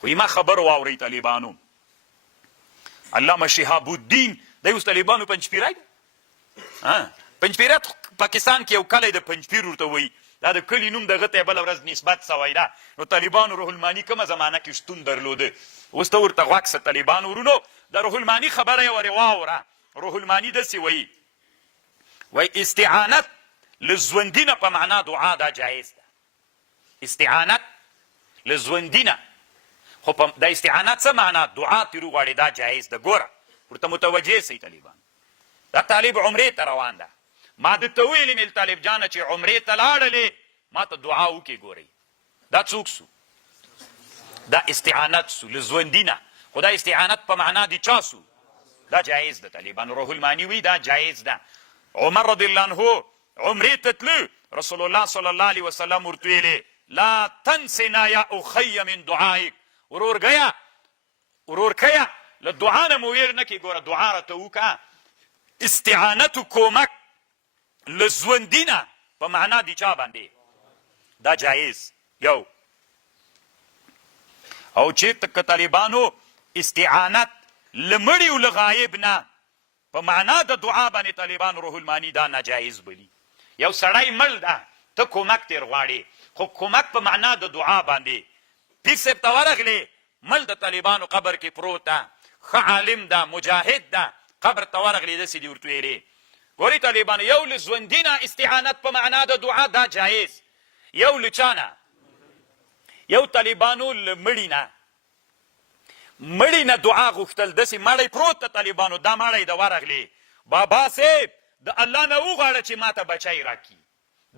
خو ما خبر واورئ طالبانو علامه شهاب الدین دی اوس طالبانو پنجپیری ده پنجپیری پاکستان کې یو کلی د پنجپیر ورته وایي دا د کلي نوم دغه ته بله ورځ نسبت سوی ده نو طالبانو روح الماني کومه زمانه کې شتون درلوده اوس ته ورته غوږ شه طالبانو ورونو د روح الماني خبره یې ورې واوره روح الماني داسې وایي وایي استعانت له ژوندي نه په معنا دعا دا جایز ده استعانت له ژوندي نه خو د استعانت څه معنا دعا ترې وغواړې دا جایز ده ګوره ورته متوجه سئ طالبان دا طالب عمرې ته روان ده ما درته ویلې مې طالب جانه چې عمرې ته لاړلې ما ته دعا وکړې ګورئ دا څوک سو دا استعانت سو له ژوندي نه خو دا استعانت په معنا د چا سو دا جایز ده طالبان روح الماني وی دا جایز ده عمر رضی الله عنه عمرې ته تلو رسول الله صلی الله علیه وسلم ورته ویلې لا تنسنا یا اخی من دعائک ورور گیا ورور کیا له دعا نه مو ویر نه کې ګوره دعا راته وکړه استعانت کومک له ژوندي نه په معنا د چا باندې دا جایز یو او چېرته که طالبانو استعانت له مړي او له غایب نه په معنا د دعا باندې طالبانو روح الماني دا ناجایز بولي یو سړی مړ ده ته کومک ترې غواړې خو کومک په معنا د دعا باندې پیر صاحب ته ورغلې مړ د طالبانو قبر کې پروت ده ښه عالم ده مجاهد ده قبر ته ورغلې داسې دې ورته ویلې ګورې طالبانو یو له ژوندي نه استعانت په معنا د دعا دا جایز یو له چا نه یو طالبانو له مړي نه دعا غوښتل داسې مړی پروت ته طالبانو دا مړی د ورغلې بابا صاحب د الله نه وغواړه چې ما ته بچی راکړي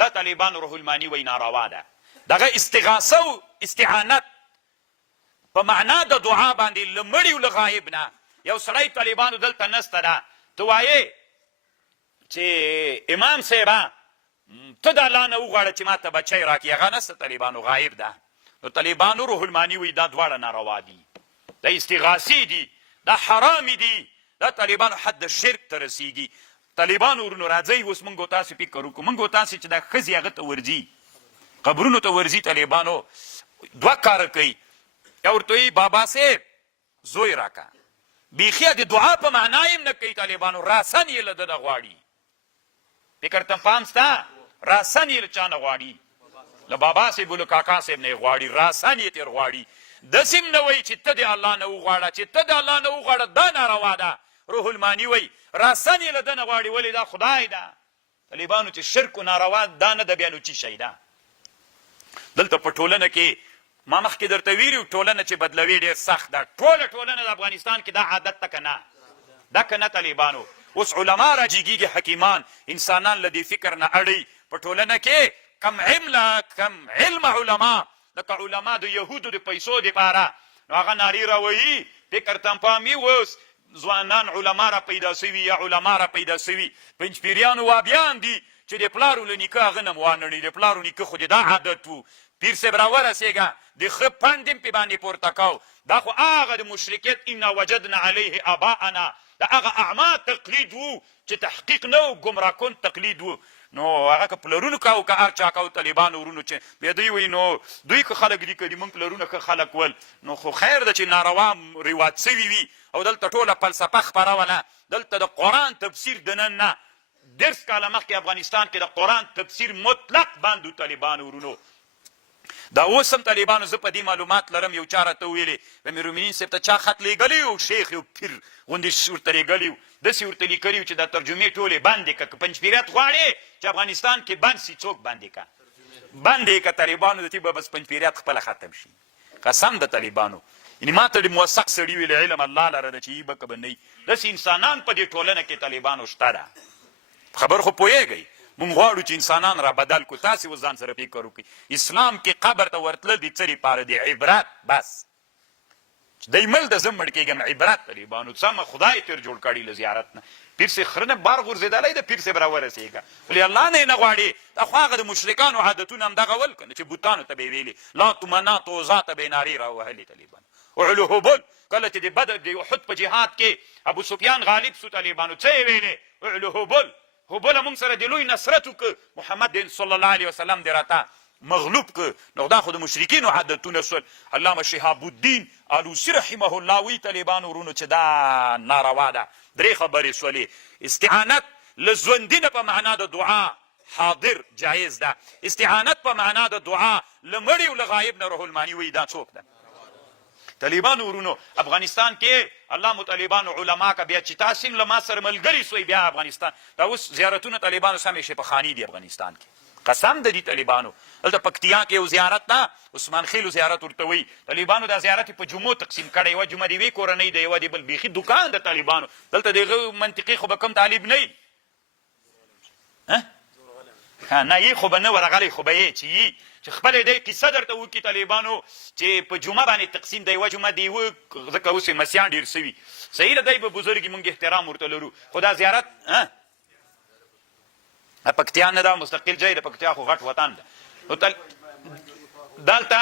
دا طالبانو روح الماني وایي ناروا ده دغه استغاثه او استعانت په معنا د دعا باندې له مړي او له غایب نه یو سړی طالبانو دلته نسته ده ته وایې چې امام صاحبه ته د الله نه وغواړه چې ما ته بچی راکړي هغه نسته طالبانو غایب ده نو طالبانو روح الماني وایي دا دواړه ناروا دي دا استغاثې دي دا حرامې دي دا طالبانو حد شرک ته رسیږي طالبانو ورونو راځئ اوس موږ تاسو فکر وکړو موږ تاسو چې دا ښځې هغه ته ورځي قبرونو ته ورځي طالبانو دوه کاره کوي یا ورته وایي بابا صاحب زوی راکه بیخي د دعا په معنا یې نه کوي طالبانو راسن یې له ده نه غواړي فکر ته پام سته راسن یې له چا نه غواړي له بابا صاحب له کاکا صاحب نه یې غواړي راسن یې ترې غواړي داسې هم نه وایي چې ته د الله نه وغواړه چې ته د الله نه وغواړه دا ناروا ده روح الماني وایي راسن یې له ده نه غواړي ولې دا خدای ده طالبانو چې شرک و ناروا دا نه ده بیا نو چې شی ده دلته په ټولنه کې ما مخکې درته ویلي ټولنه چې بدلوي ډېر سخت ده ټوله ټولنه د افغانستان کې دا عادت ته که نه دا که نه طالبانو اوس علما راجېږي حکیمان انسانان له دې فکر نه اړوي په ټولنه کې کم علم علما لکه علما د یهودو د پیسو دپاره نو هغه نارې راوهي فکر ته پام وي اوس ځوانان علما را پیدا سوي یا علما را پیدا سوي پنجپیریانو وابیان دي چې د پلارو له نیکه هغه نه وانړي د پلارو نیکه خو د دا عادت و پیر صاحب راورسېږه د ښه پند هم پې باندې پورته کو دا خو هغه د مشرکیت انا وجدنا علیه آباءنا د هغه اعما تقلید و چې تحقیق نه و ګمراه کن تقلید و نو هغه که پلرونو کو که هر چا کو طالبانو ورونو چې بیا دوی وایي نو دوی که خلک دي که دي موږ پلرونه ښه خلک ول نو خو خیر ده چې ناروا رواج سوي وي او دلته ټوله فلسفه خپروله دلته د قرآن تفسیر د نن نه دېرش کاله مخکې افغانستان کې د قرآن تفسیر مطلق بند و طالبانو ورونو دا اوس هم طالبانو زه په دې معلومات لرم یو چا راته ویلې امیر المؤمنین صاحب ته چا خط لیږلی و شیخ یو پیر غوندې ورته لیږلی و داسې ورته لیکلي و چې دا ترجمې ټولې بندې که پنجپیریت غواړې چې افغانستان کې بند سي څوک بندې که بندې که طالبانو د دې به بس پنجپیریت خپله ختم شي قسم د طالبانو یعنې ما ته د موثق سړي ویلې علم الله لره ده چې یي به که به نه وي داسې انسانان په دې ټولنه کې طالبانو شته ده خبر خو پوهېږئ مونږ غواړو چې انسانان را بدل کړو تاسې اوس ځان سره فکر وکړئ اسلام کې قبر ته ورتلل د څه لپاره دی عبرت بس چې دی مل د زه مړ کېږم عبرت طالبانو سمه خدای تېر جوړ کړي له زیارت نه پیر صاحب خره نه بار غورځېدلی د پیر صاحب راورسېږه ولې الله نه یې نه غواړې دا خو هغه د مشرکانو عادتونه همدغه ول که نه چې بوتانو ته به یې ویلې لات منات وزا ته به یې نارې راوهلې طالبانو اعلو هبل کله چې د بدر د احد په جهاد کې ابو سفیان غالب سو طالبانو څه یې ویلې اعلو هبل هبله مونږ سره د لوی نصرت وکړه محمد صلی الله علیه وسلم دې راته مغلوب که نو دا خو د مشرکینو عادتونه سول. علامه شهاب الدین الوسی رحمه الله وی طالبانو ورونو چې دا ناروا ده. درې خبرې سولې. استعانت له ژوندي نه په معنا د دعا حاضر جایز ده. استعانت په معنا د دعا له مړي او له غایب نه روح المانی وی دا څوک ده؟ طالبانو ورونو افغانستان کې الله مو طالبانو علما کا بیا چې تاسو له ما سره ملګری سوی بیا افغانستان دا اوس زیارتونه طالبانو سمې شي په خاني دي افغانستان کې. قسم د دې طالبانو دلته پکتیا کې یو زیارت ده عثمان خیلو زیارت ورته وایي. طالبانو دا زیارت په جمعو تقسیم کړی. یوه جمعه د یوې کورنۍ ده، یوه د بل بیخي دکان د طالبانو. دلته د هغه منطقي خو به کم طالب نه وي نه یې خو به نه ورغلی خو به یې چې خپله دی کیسه درته وکړي طالبانو چې په جمعه باندې تقسیم دی. یوه جمعه د یوه ځکه اوس یې مسیحان ډېر سوي صحیح ده دی به بزرګي موږ احترام ورته لرو. خو دا زیارت پکتیا نه ده مستقل ځای د پکتیا خو غټ وطن ده. دلته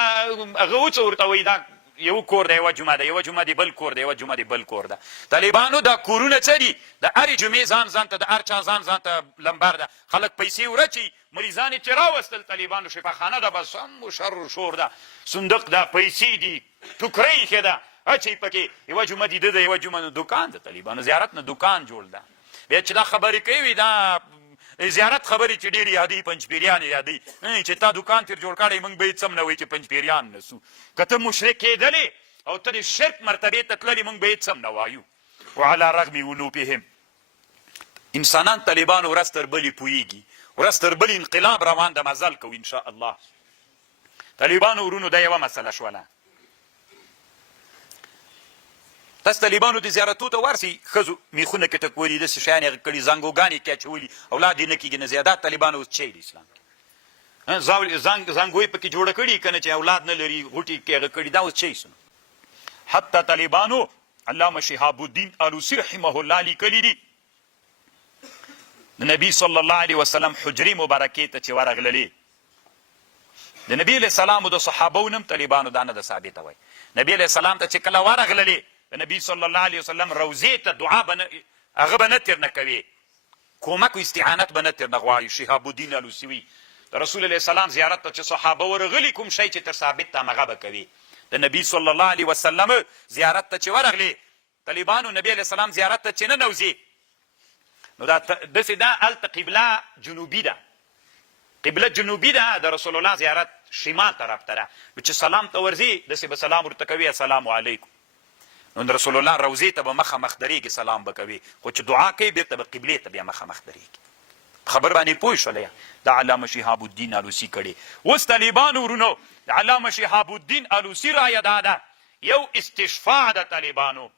هغه اوس ورته وایي دا یو کور دی، یوه جمعه ده، یوه جمعه د بل کور دی، یوه جمعه د بل کور ده. طالبانو دا کورونه څه دي؟ د هرې جمعې ځان ته د هر چا ځان ته لمبر ده. خلک پیسې ورچي مریضان یې چې راوستل طالبانو شفاخانه ده بس هم شر شور ده، صندوق ده، پیسې دي، ټوکرۍ ایښې ده اچوي پکې. یوه جمعه د ده ده، یوه جمعه دوکان د طالبانو زیارت نه دوکان جوړ ده. بیا چې دا خبرې کوي دا زیارت خبرې چې ډېرې یادوي پنجپیریان یادوي چې تا دوکان تېر جوړ کړی موږ به هېڅ هم نه وایي چې پنجپیریان نه سو. که ته مشرک کېدلې او ته د شرک مرتبې ته تللې موږ به هېڅ هم نه وایو. وعلى رغم انوفهم انسانان طالبانو ورځ تر بلې پوهېږي، ورځ تر بلې انقلاب روان ده. مزل کوو انشاء الله. طالبانو ورونو دا یوه مسله شوله. تاسو طالبانو د زیارتو ته ورسئ ښځو میخونه کې ټکوري داسې شیان یې کړي زنګوګانې کې اچولي اولاد یې نه کېږي نه زیادات طالبانو اوس چی د اسلام کې زنګوی پکې جوړه کړي که نه چې اولاد نه لري غوټې کې هغه کړي دا اوس چی سنو. حتی طالبانو علامه شهاب الدین الوسی رحمه الله لیکلي دي د نبي صلی الله علیه وسلم حجرې مبارکې ته چې ورغللې د نبي علیه السلام او د صحابو نم طالبانو دا نه ده ثابته وایي. نبي علیه السلام ته چې کله ورغللې د نبي صلی الله علیه وسلم روضې ته دعا هغه به نه تېر نه کوي، کومک و استعانت به نه تېر نه غواړي. شهاب الدین الوسی وایي د رسول علیه السلام زیارت ته چې صحابه ورغلي کوم شی چې تر ثابت ته هغه به کوي. د نبي صلی الله علیه وسلم زیارت ته چې ورغلې طالبانو نبي علیه السلام زیارت ته چې نه نوځي نو دا داسې ده هلته قبله جنوبي ده، قبله جنوبي ده د رسول الله زیارت شمال طرف ته ده. نو چې سلام ته ورځي داسې به سلام ورته کوي السلام علیکم. نو رسول الله روضې ته به مخامخ درېږي سلام به کوي، خو چې دعا کوي بېرته به قبلې ته بیا مخامخ درېږي. خبر باندې پوه شولی د علامه شهاب الدین الوسی کړي. اوس طالبانو ورونو د علامه شهاب الدین الوسی رایه دا ده یو استشفاع ده طالبانو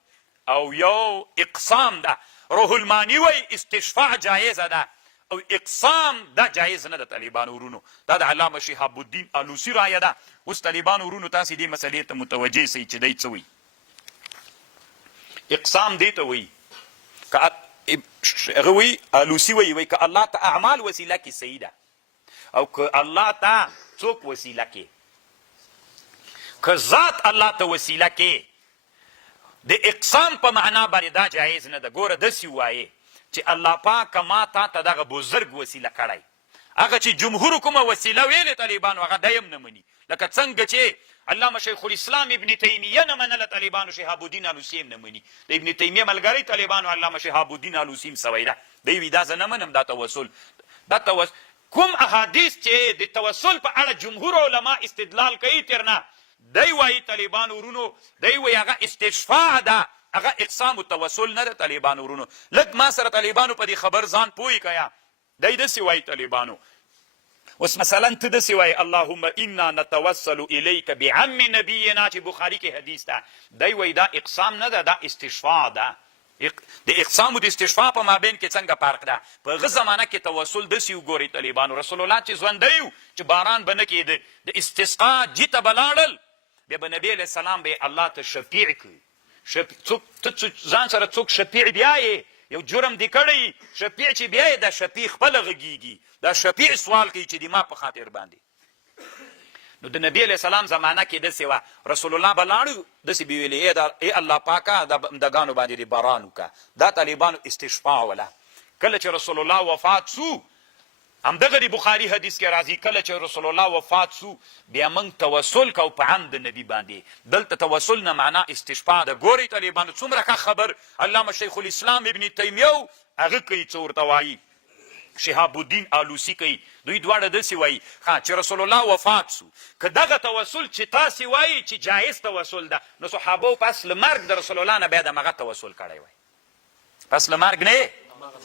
او یو اقسام ده. روح المانی وی استشفاع جایزه ده او اقسام دا جایز نه ده طالبانو ورونو. دا د علامه شهاب الدین الوسی رایه ده. اوس طالبانو ورونو تاسې دې مسلې ته متوجه سئ چې دی څه وایي. اقسام دی ته وایي هغه وایي الوسی وایي که الله ته اعمال وسیله کې صحیح ده او که الله ته څوک وسیله کې، که ذات الله ته وسیله کې د اقسام په معنا باندې دا جایز نه ده. ګوره داسې ووایې چې الله پاک ما تا ته دغه بزرګ وسیله کړی، هغه چې جمهور کومه وسیله ویلې طالبانو هغه دی هم نه مني. لکه څنګه چې علامه شیخ الاسلام ابن تیمیه نه منله طالبانو شهاب الدین الوسی هم نه مني. د ابن تیمیه ملګری طالبانو علامه شهاب الدین الوسی هم سوی ده. دی وایي دا زه نه منم دا توسل کوم احادیث چې د توسل په اړه جمهور علما استدلال کوي تر نه دی وایي طالبانو ورونو دی وایي هغه استشفاع ده، هغه اقسام التوسل نه ده طالبانو ورونو. لږ ما سره طالبانو په دې خبر ځان پوهې کیا. دی داسې وایي طالبانو اوس مثلا ته داسې وایي اللهم انا نتوسل الیک بعم نبینا چې بخاري کې حدیث ده. دی وایي دا اقسام نه ده دا استشفاع ده. د اقسام او د استشفاع په مابین کې څنګه فرق ده؟ په هغه زمانه کې توسل داسې وګورئ طالبانو رسول الله چې ژوندی و چې باران به نه کېده د استسقا جي ته به لاړل بیا به نبي علیه السلام به الله ته شفیع کړي. ته ځان سره څوک شفیع بیا یې یو جرم دی کړی شفیع چې بیا یې دا شفیع خپله غږیږي دا شفیع سوال کوي چې د ما په خاطر باندې. نو د نبی علیه السلام زمانه کې داسې وه رسول الله به لاړو داسې به ویلې ای الله پاکه د بندګانو باندې دې باران وکړه. دا طالبانو استشفاع وله. کله چې رسول الله وفات سو همدغه د بخاري حدیث کې راځي کله چې رسول الله وفات سو بیا موږ توسل کو په عام د نبی باندې. دلته توسل نه معنا استشفاء ده. ګورئ طالبانو څومره ښه خبر علامه شیخ الاسلام ابن تیمیه هغه کوي څه ورته وایي، شهاب الدین آلوسی کوي، دوی دواړه داسې وایي چې رسول الله وفات سو که دغه توسل چې تاسې وایي چې جایز توسل ده، نو صحابو پس له مرګ د رسول الله نه بیا دمغه توسل کړی وای، پس له مرګ نه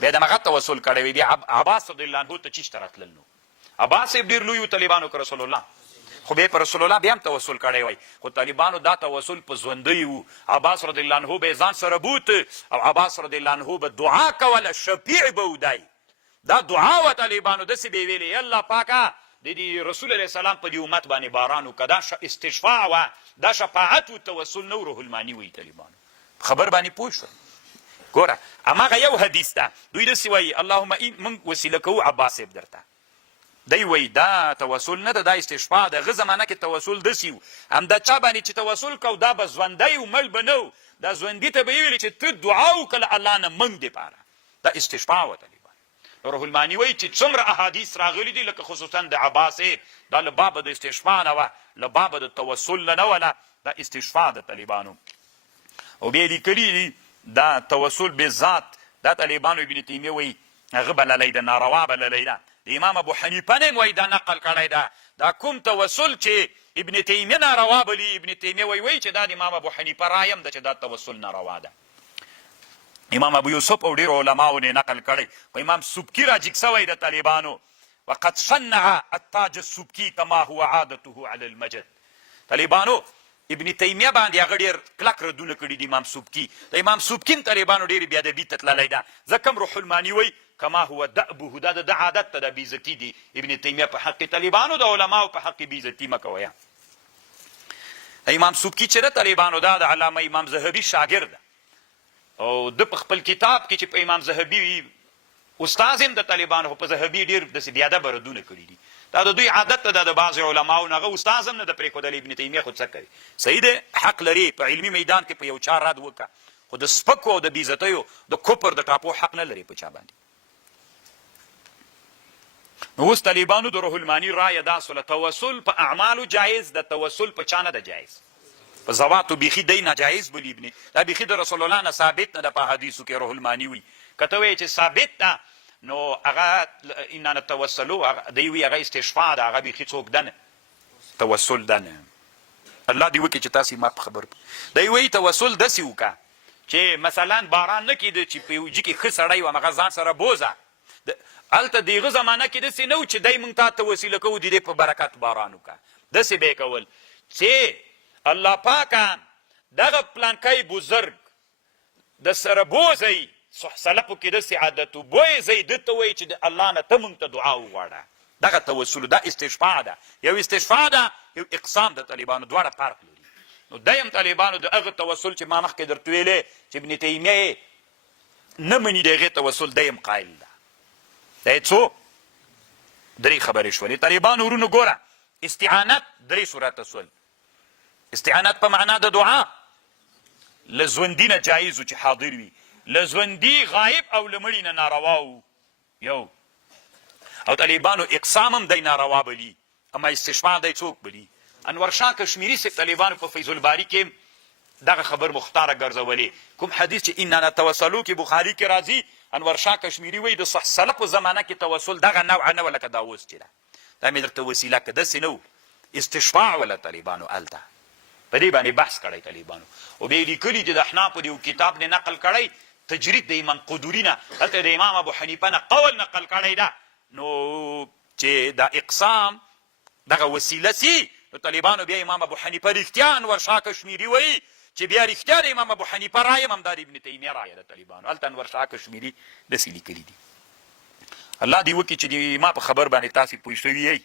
بیا دمغه توسل کړی وای. بیا عباس رضی الله عنه ته چیشته راتلل، نو عباس ډېر لوی طالبانو که رسول الله، خو بیا پر رسول الله بیا هم توسل کړی وای، خو طالبانو دا توسل په ژوندی و. عباس رضی الله عنه به ځان سره بوت او عباس رضی الله عنه به دعا کوله، شفیع به ودای. دا دعا و طالبانو داسې به یې ویلې الله پاکه د دې رسول علیه السلام په دې امت باندې باران وکړه. دا استشفاع وه، دا شفاعت و توسل نه و، روح الماني وایي طالبانو. خبر باندې پوه شوه. ګوره هماغه یو حدیث ده، دوی داسې وایي اللهم موږ وسیله کوو عباس صاحب درته، دی وایي دا توسل نه ده، دا استشفاع ده. هغه زمانه کې توسل داسې و، همدا چا باندې چې توسل کو دا به ژوندی و، مړ به نه و. دا ژوندي ته به یې ویلې چې ته دعا وکړه الله نه موږ دپاره، دا استشفاع وه. روح الماني وایي چې څومره احادیث راغلي دي لکه خصوصا د عباس دا له بابه د استشفاع نه وه، له بابه د توسل نه وله، دا استشفاع د طالبانو. او بیا لیکلي دي دا توسل بذات، دا طالبانو ابن تیمیه وایي هغه بللی ده، ناروا بللی ده. د امام ابو حنیفه نه وایي دا نقل کړی ده. دا کوم توسل چې ابن تیمیه ناروا بلي، ابن تیمیه وایي چې دا د امام ابو حنیفه رایه هم ده چې دا توسل ناروا ده. امام ابو یوسف او ډیرو علماو نه نقل کړی، خو امام سبکي راجګ سوی د طالبانو وقد صنع التاج السبکي كما هو عادته على المجد. طالبانو ابن تیمیه باندې هغه ډېر کلک ردونه کړي دي امام سبکي. د امام سبکي هم طالبانو ډېرې بېادبي ته تللی ده، ځکه هم روح الماني وایي کما هو دأبه، دا د عادت ته د بېعزتي دي ابن تیمیه په حق طالبانو د علماو په حق بېعزتي مه کوئ. امام سبکي چې د طالبانو دا د علامه امام ذهبي شاګرد ده، او د په خپل کتاب کې چې په امام ذهبي استاذ هم د طالبانو، خو په ذهبي ډېر داسې بېادبه ردونه کړي دي. دا د دوی عادت ته د بعضې علماو نه هغه استاذ هم نه د پرېښودلی ابن تیمیه خو څه کوي. صحیح دی، حق لري په علمي میدان کې په یو چا رد وکړه، خو د سپکو او د بېعزتیو د کفر د ټاپو حق نه لري په چا باندې. نو اوس طالبانو د روح الماني رایه دا سوله توسل په اعمالو جایز ده، توسل په چا نه ده جایز، په زواتو بیخي دی ناجایز بولي ابن، دا بیخي د رسول الله نه ثابت نه ده په حدیثو کې. روح الماني وي که ته وایې چې ثابت ده نو هغه انا نتوسلو، دی وي هغه استشفاع ده، هغه بیخي څوک ده نه، توسل ده نه. الله دې وکړي چې تاسې ما په خبر دی وایي توسل داسې وکړه چې مثلا باران نه کېده چې په یو جي کې ښه سړی و هغه ځان سره بوزه، هلته د هغه زمانه کې داسې نه و چې دی موږ تا ته وسیله کوو د دې په برکت باران وکړه، داسې به یې کول چې الله پاکه دغه پلانکی بزرګ د سره بوزئ، سلفو کې داسې عادت و، بویزئ ده ته وایي چې د الله نه ته موږ ته دعا وغواړه، دغه توسل دا استشفاع ده. یو استشفاع ده، یو اقسام د طالبانو، دواړه فرق لري. نو دیم طالبانو د هغه توسل چې ما مخکې درته ویلې چې ابن تیمیه نه مني د هغې توسل دیم قایل ده. دا یې څو درې خبرې شولې. طالبانو ورونو ګوره استعانت درې صورته سول. استعانت په معنا د دعا له ژوندي نه جایز و چې حاضر وي، له ژوندي غایب او له مړي نه ناروا و یو. او طالبانو اقسام هم دی ناروا بلي، اما استشفاع دی څوک بلي. انور شاه کشمیري صاحب طالبانو په فیض الباري کې دغه خبر مختاره ګرځولې. کوم حدیث چې انا نتوسلو کې بخاري کې راځي، انور شاه کشمیري وایي د سلفو زمانه کې توسل دغه نوعه نه وه لکه دا اوس چې ده، دا مې درته وسیله که داسې نه و، استشفاع وله طالبانو هلته په دې باندې بحث کړی طالبانو. او بیا یې لیکلي چې د احنافو د یو کتاب نه نقل کړی تجرید د امام قدوري نه، هلته د امام ابو حنیفه نه قول نقل کړی ده. نو چې دا اقسام دغه وسیله سي، نو طالبانو بیا امام ابو حنیفه رښتیا انور شاه کشمیري وایي چې بیا رښتیا د امام ابو حنیفه رایه هم دا د ابن تیمیه رایه ده. طالبانو هلته انور شاه کشمیري داسې لیکلي دي. الله دې وکړي چې ما په خبر باندې تاسې پوه شوي یئ.